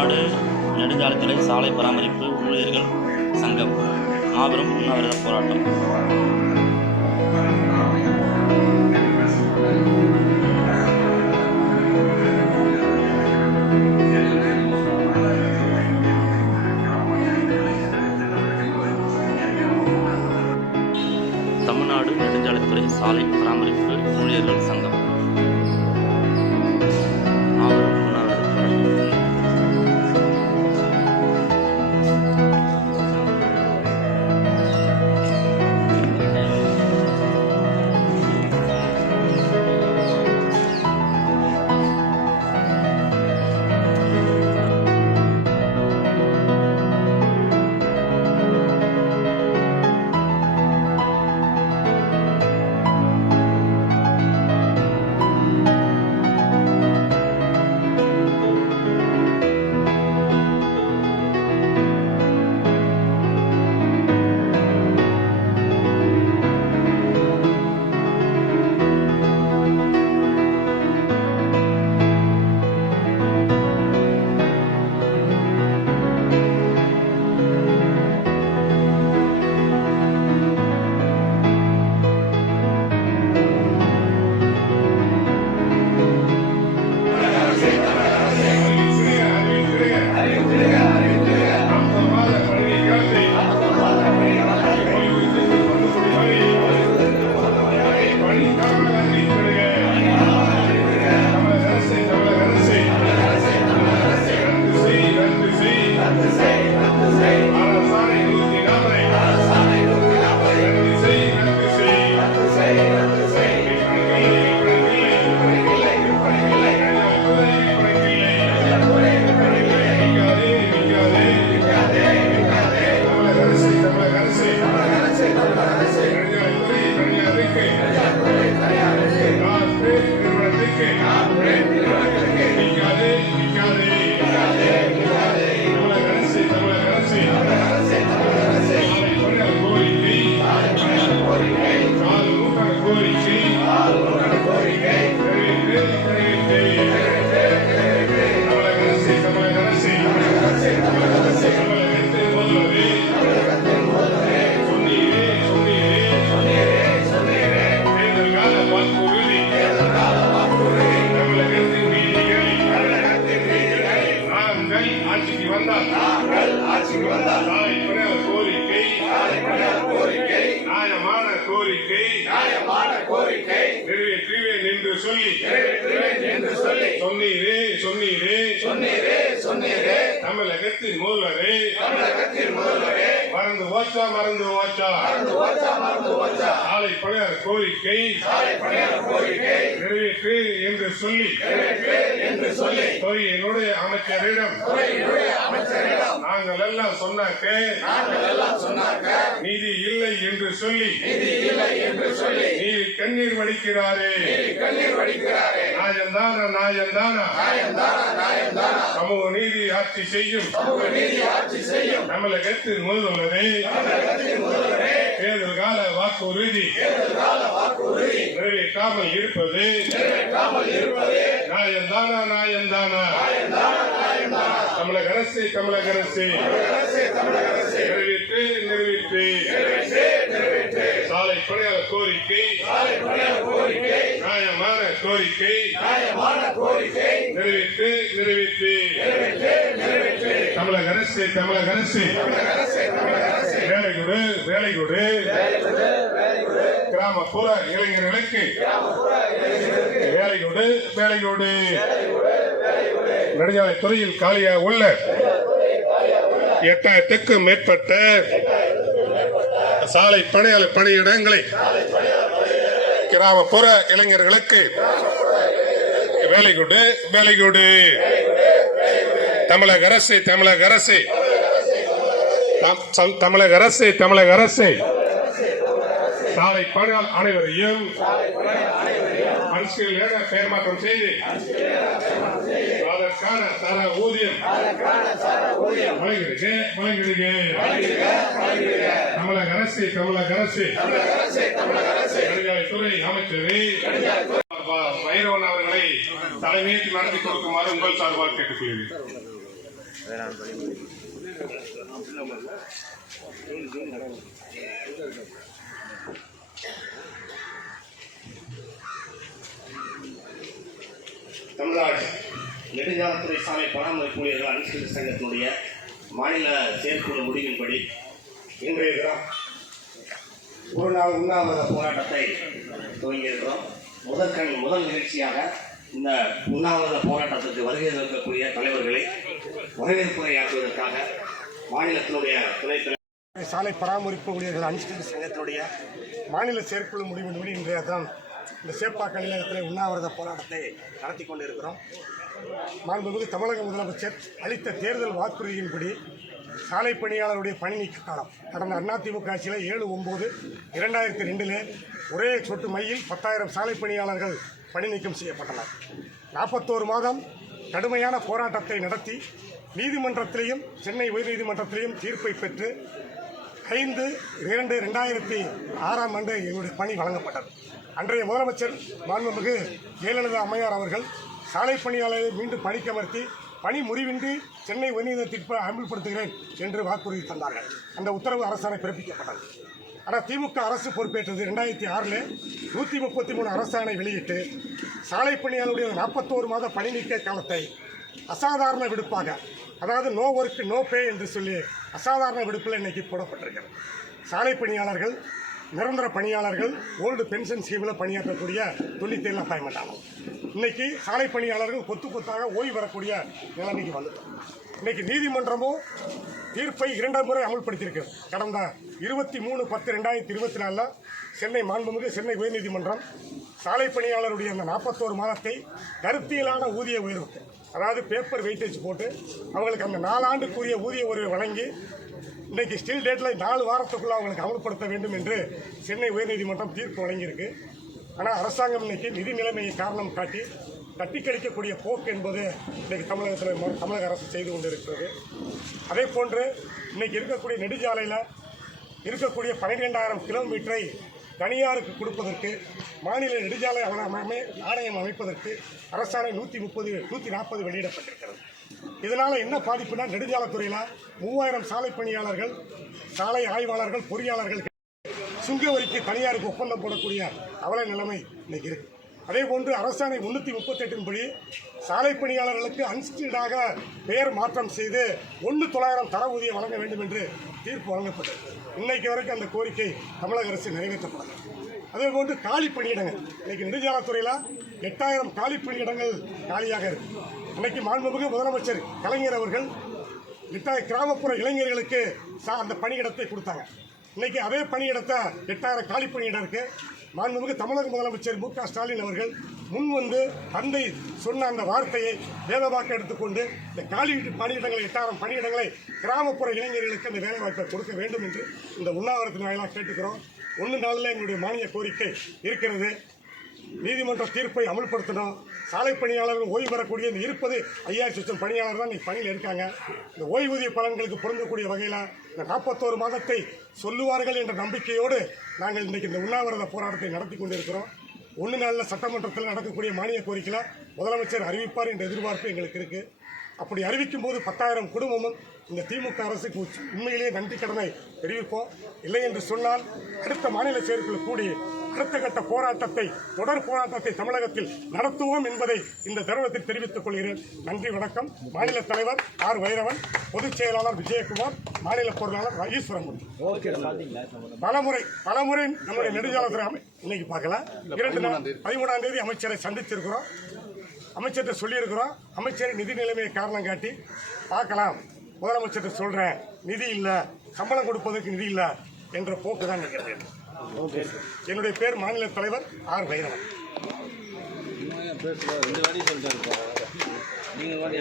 தமிழ்நாடு நெடுஞ்சாலைத்துறை சாலை பராமரிப்பு ஊழியர்கள் சங்கம். மாபெரும் உண்ணாவிரத போராட்டம். சொல்லி. என்று சொல்லி. சொன்னீரே சொன்னீரே சொன்னீரே சொன்னீரே தமிழகத்தின் முதல்வரே. தமிழகத்தின் முதல்வரே. மறந்து ஓச்சா மறந்து ஓச்சா மறந்து ஓச்சா மறந்து ஓச்சா நாளை பிறகு கோரிக்கை நாளை பிறகு கோரிக்கை நிறைவேற்று என்று சொல்லி. நிறைவேற்று என்று சொல்லி. துறையினுடைய அமைச்சரிடம் நாங்கள் எல்லாம் சொன்னாக்க நீதி இல்லை என்று சொல்லி நீதி இல்லை என்று சொல்லி நீதி கண்ணீர் வடிக்கிறாரே. கண்ணீர் நாயந்தான நாயந்தான. சமூக நீதி ஆட்சி செய்யும். சமூக நீதி ஆட்சி செய்யும். தமிழகத்தின் முதல்வரே. தேர்தல் கால வாக்குறுதி. நிறைவேற்றாமல் இருப்பது. நாயந்தானா நாயந்தானா. தமிழக அரசு தமிழக அரசு. நிறைவேற்று நிறைவேற்று. சாலை கோரிக்கை. நியாயமான கோரிக்கை. நிறைவேற்று நிறைவேற்று. தமிழக அரசு தமிழக அரசு. வேலை கொடு வேலை கொடு. கிராமப்புற இளைஞர்களுக்கு வேலை கொடு வேலை கொடு. நெடுஞ்சாலை துறையில் காலியாக உள்ள எட்டாயிரத்துக்கும் மேற்பட்ட சாலை பணியாளர் பணியிடங்களை கிராமப்புற இளைஞர்களுக்கு வேலை கொடு வேலை கொடு தமிழக அரசு. தமிழக அரசு தமிழக அரசு தமிழக அரசு. சாலை பணியாளர் அனைவரையும் மனுஷர்கள் பெயர் மாற்றம் செய்து அதற்கான தர ஊதியம் வழங்கிடுக தமிழக அரசு தமிழக அரசு. நெடுஞ்சாலைத்துறை அமைச்சரே பைரவன் அவர்களை தலைமையேற்று நடத்தி கொடுக்குமாறு உங்கள் சார்பாக கேட்டுக்கொள்கிறேன். தமிழ்நாடு நெடுஞ்சாலத்துறை சாலை பராமரிப்பு ஊழியர்கள் அனுசரித்த சங்கத்தினுடைய மாநில செயற்குழு முடிவின்படி இன்றைய தினம் ஒரு நாள் உண்ணாவிரத போராட்டத்தை துவங்கியிருக்கிறோம். முதற்கண் முதல் நிகழ்ச்சியாக இந்த உண்ணாவிரத போராட்டத்திற்கு வருகை இருக்கக்கூடிய தலைவர்களை வரவேற்புரையாற்றுவதற்காக மாநிலத்தினுடைய துணைத் சாலை பராமரிப்பு ஊழியர்கள் அனுஷ்டிப்பு சங்கத்தினுடைய மாநில செயற்குழு முடிவின்படி இன்றைய தான் இந்த சேப்பாக்க நிலையத்தில் உண்ணாவிரத போராட்டத்தை நடத்தி கொண்டிருக்கிறோம். மாண்புமிகு தமிழக முதலமைச்சர் அளித்த தேர்தல் வாக்குறுதியின்படி சாலை பணியாளருடைய பணி நீக்க காலம். கடந்த அதிமுக ஆட்சியில் ஏழு ஒம்பது இரண்டாயிரத்தி ரெண்டில் ஒரே சொட்டு மையில் பத்தாயிரம் சாலை பணியாளர்கள் பணி நீக்கம் செய்யப்பட்டனர். நாற்பத்தோரு மாதம் கடுமையான போராட்டத்தை நடத்தி நீதிமன்றத்திலையும் சென்னை உயர்நீதிமன்றத்திலையும் தீர்ப்பை பெற்று ஐந்து இரண்டு ரெண்டாயிரத்தி ஆறாம் ஆண்டு எங்களுடைய பணி வழங்கப்பட்டது. அன்றைய முதலமைச்சர் மாண்புமிகு ஜெயலலிதா அம்மையார் அவர்கள் சாலை பணியாளரை மீண்டும் பணிக்கமர்த்தி பணி முறிவின்றி சென்னை உயர்நீதி அமல்படுத்துகிறேன் என்று வாக்குறுதி தந்தார்கள். அந்த உத்தரவு அரசாணை பிறப்பிக்கப்பட்டது. ஆனால் திமுக அரசு பொறுப்பேற்றது ரெண்டாயிரத்தி ஆறில் நூற்றி முப்பத்தி மூணு அரசாணை வெளியிட்டு சாலை பணியாளருடைய நாற்பத்தோரு மாத பணி நீக்க காலத்தை அசாதாரண விடுப்பாக அதாவது நோ ஒர்க் நோ பே என்று சொல்லி அசாதாரண விடுப்பில் இன்னைக்கு போடப்பட்டிருக்கிறது. சாலை பணியாளர்கள் நிரந்தர பணியாளர்கள் ஓல்டு பென்ஷன் ஸ்கீமில் பணியாற்றக்கூடிய தொண்ணூத்தேழு அப்பாயின்மெண்ட் ஆகும் இன்னைக்கு சாலை பணியாளர்கள் கொத்து கொத்தாக ஓய்வு வரக்கூடிய நிலைமைக்கு வந்துட்டோம். இன்னைக்கு நீதிமன்றமும் தீர்ப்பை இரண்டாம் முறை அமல்படுத்தியிருக்கிறது கடந்த இருபத்தி மூணு பத்து ரெண்டாயிரத்தி இருபத்தி நாலில் சென்னை மாண்புமிகு சென்னை உயர்நீதிமன்றம் சாலை பணியாளருடைய அந்த நாற்பத்தோரு மாதத்தை கருத்தியலான ஊதிய உயர்வுக்கு அதாவது பேப்பர் வெயிட்டேஜ் போட்டு அவங்களுக்கு அந்த நாலாண்டுக்குரிய ஊதிய உயர்வை வழங்கி இன்னைக்கு ஸ்டில் டேட்டில் நாலு வாரத்துக்குள்ள அவங்களுக்கு அமல்படுத்த வேண்டும் என்று சென்னை உயர்நீதிமன்றம் தீர்ப்பு வழங்கியிருக்கு. ஆனால் அரசாங்கம் இன்னைக்கு நிதி நிலைமையை காரணம் காட்டி தட்டி கழிக்கக்கூடிய போக்கு என்பது இன்றைக்கு தமிழகத்தில் தமிழக அரசு செய்து கொண்டிருக்கிறது. அதே போன்று இன்னைக்கு இருக்கக்கூடிய நெடுஞ்சாலையில் இருக்கக்கூடிய பன்னிரெண்டாயிரம் கிலோமீட்டரை தனியாருக்கு கொடுப்பதற்கு மாநில நெடுஞ்சாலை அமை- ஆணையம் அமைப்பதற்கு அரசாணை நூற்றி முப்பது நூற்றி நாற்பது வெளியிடப்பட்டிருக்கிறது. இதனால் என்ன பாதிப்புனா நெடுஞ்சாலைத்துறையில் மூவாயிரம் சாலை பணியாளர்கள் சாலை ஆய்வாளர்கள் பொறியாளர்கள் சுங்க வரிக்கு தனியாருக்கு ஒப்பந்தம் போடக்கூடிய அவல நிலைமை இன்னைக்கு இருக்கு. அதே போன்று அரசாணை முன்னூற்றி முப்பத்தெட்டின்படி சாலை பணியாளர்களுக்கு அன்ஸ்டில்டாக பெயர் மாற்றம் செய்து ஒன்று தொள்ளாயிரம் தர ஊதியம் வழங்க வேண்டும் என்று தீர்ப்பு வழங்கப்பட்டது. இன்னைக்கு வரைக்கும் அந்த கோரிக்கை தமிழக அரசு நிறைவேற்றப்படலை. அதே போன்று காலி பணியிடங்கள் இன்னைக்கு நெடுஞ்சாலைத்துறையில் எட்டாயிரம் காலி பணியிடங்கள் காலியாக இருக்கு. இன்னைக்கு மாண்புமிகு முதலமைச்சர் கலைஞர் அவர்கள் எட்டாயிரம் கிராமப்புற இளைஞர்களுக்கு சா- அந்த பணியிடத்தை கொடுத்தாங்க. இன்னைக்கு அதே பணியிடத்தை எட்டாயிரம் காலி பணியிடம் இருக்கு. மாண்புமிகு தமிழக முதலமைச்சர் மு க ஸ்டாலின் அவர்கள் முன் வந்து தந்தை சொன்ன அந்த வார்த்தையை வேதவாக்க எடுத்துக்கொண்டு இந்த காலி பணியிடங்களை எட்டாயிரம் பணியிடங்களை கிராமப்புற இளைஞர்களுக்கு அந்த வேலைவாய்ப்பை கொடுக்க வேண்டும் என்று இந்த உண்ணாவிரத்தின் வாயிலாக கேட்டுக்கிறோம். ஒன்று நாளில் எங்களுடைய மானிய கோரிக்கை இருக்கிறது. நீதிமன்ற தீர்ப்பை அமல்படுத்தணும். சாலை பணியாளர்கள் ஓய்வு பெறக்கூடிய இந்த இருப்பது ஐயாயிரம் லட்சம் பணியாளர் தான் பணியில் இருக்காங்க. இந்த ஓய்வூதிய பலன்களுக்கு பொருந்தக்கூடிய வகையில் இந்த நாற்பத்தோரு மாதத்தை சொல்லுவார்கள் என்ற நம்பிக்கையோடு நாங்கள் இன்றைக்கு இந்த உண்ணாவிரத போராட்டத்தை நடத்தி கொண்டிருக்கிறோம். ஒன்று நாளில் சட்டமன்றத்தில் நடக்கக்கூடிய மானிய கோரிக்கையில் முதலமைச்சர் அறிவிப்பார் என்ற எதிர்பார்ப்பு எங்களுக்கு இருக்குது அப்படி அறிவிக்கும் போது பத்தாயிரம் குடும்பமும் இந்த திமுக அரசுக்கு உண்மையிலேயே நன்றி கடனை தெரிவிப்போம். இல்லை என்று சொன்னால் அடுத்த மாநில செயற்குழு கூடி அடுத்த கட்ட போராட்டத்தை தொடர் போராட்டத்தை தமிழகத்தில் நடத்துவோம் என்பதை இந்த தருணத்தில் தெரிவித்துக் கொள்கிறேன். நன்றி வணக்கம். மாநில தலைவர் ஆர். வைரவன் பொதுச் செயலாளர் விஜயகுமார் மாநில பொருளாளர் ஈஸ்வரமூர்த்தி பலமுறை பலமுறை நம்முடைய நெடுஞ்சாலைத்துறை இன்னைக்கு பார்க்கல. இரண்டு நாள் பதிமூணாம் தேதி. அமைச்சரை சந்தித்திருக்கிறோம் அமைச்சர்கிட்ட சொல்லியிருக்கிறோம். அமைச்சர் நிதி நிலைமையை காரணம் காட்டி பார்க்கலாம். முதலமைச்சர்கிட்ட சொல்றேன். நிதி இல்லை சம்பளம் கொடுப்பதற்கு நிதி இல்லை என்ற போக்கு தான் நிற்கிறது என்னுடைய பேர் மாநில தலைவர் ஆர் பைரவன் ரெண்டு வாட்டி சொல்லிட்டாரு நீங்க வாட்டி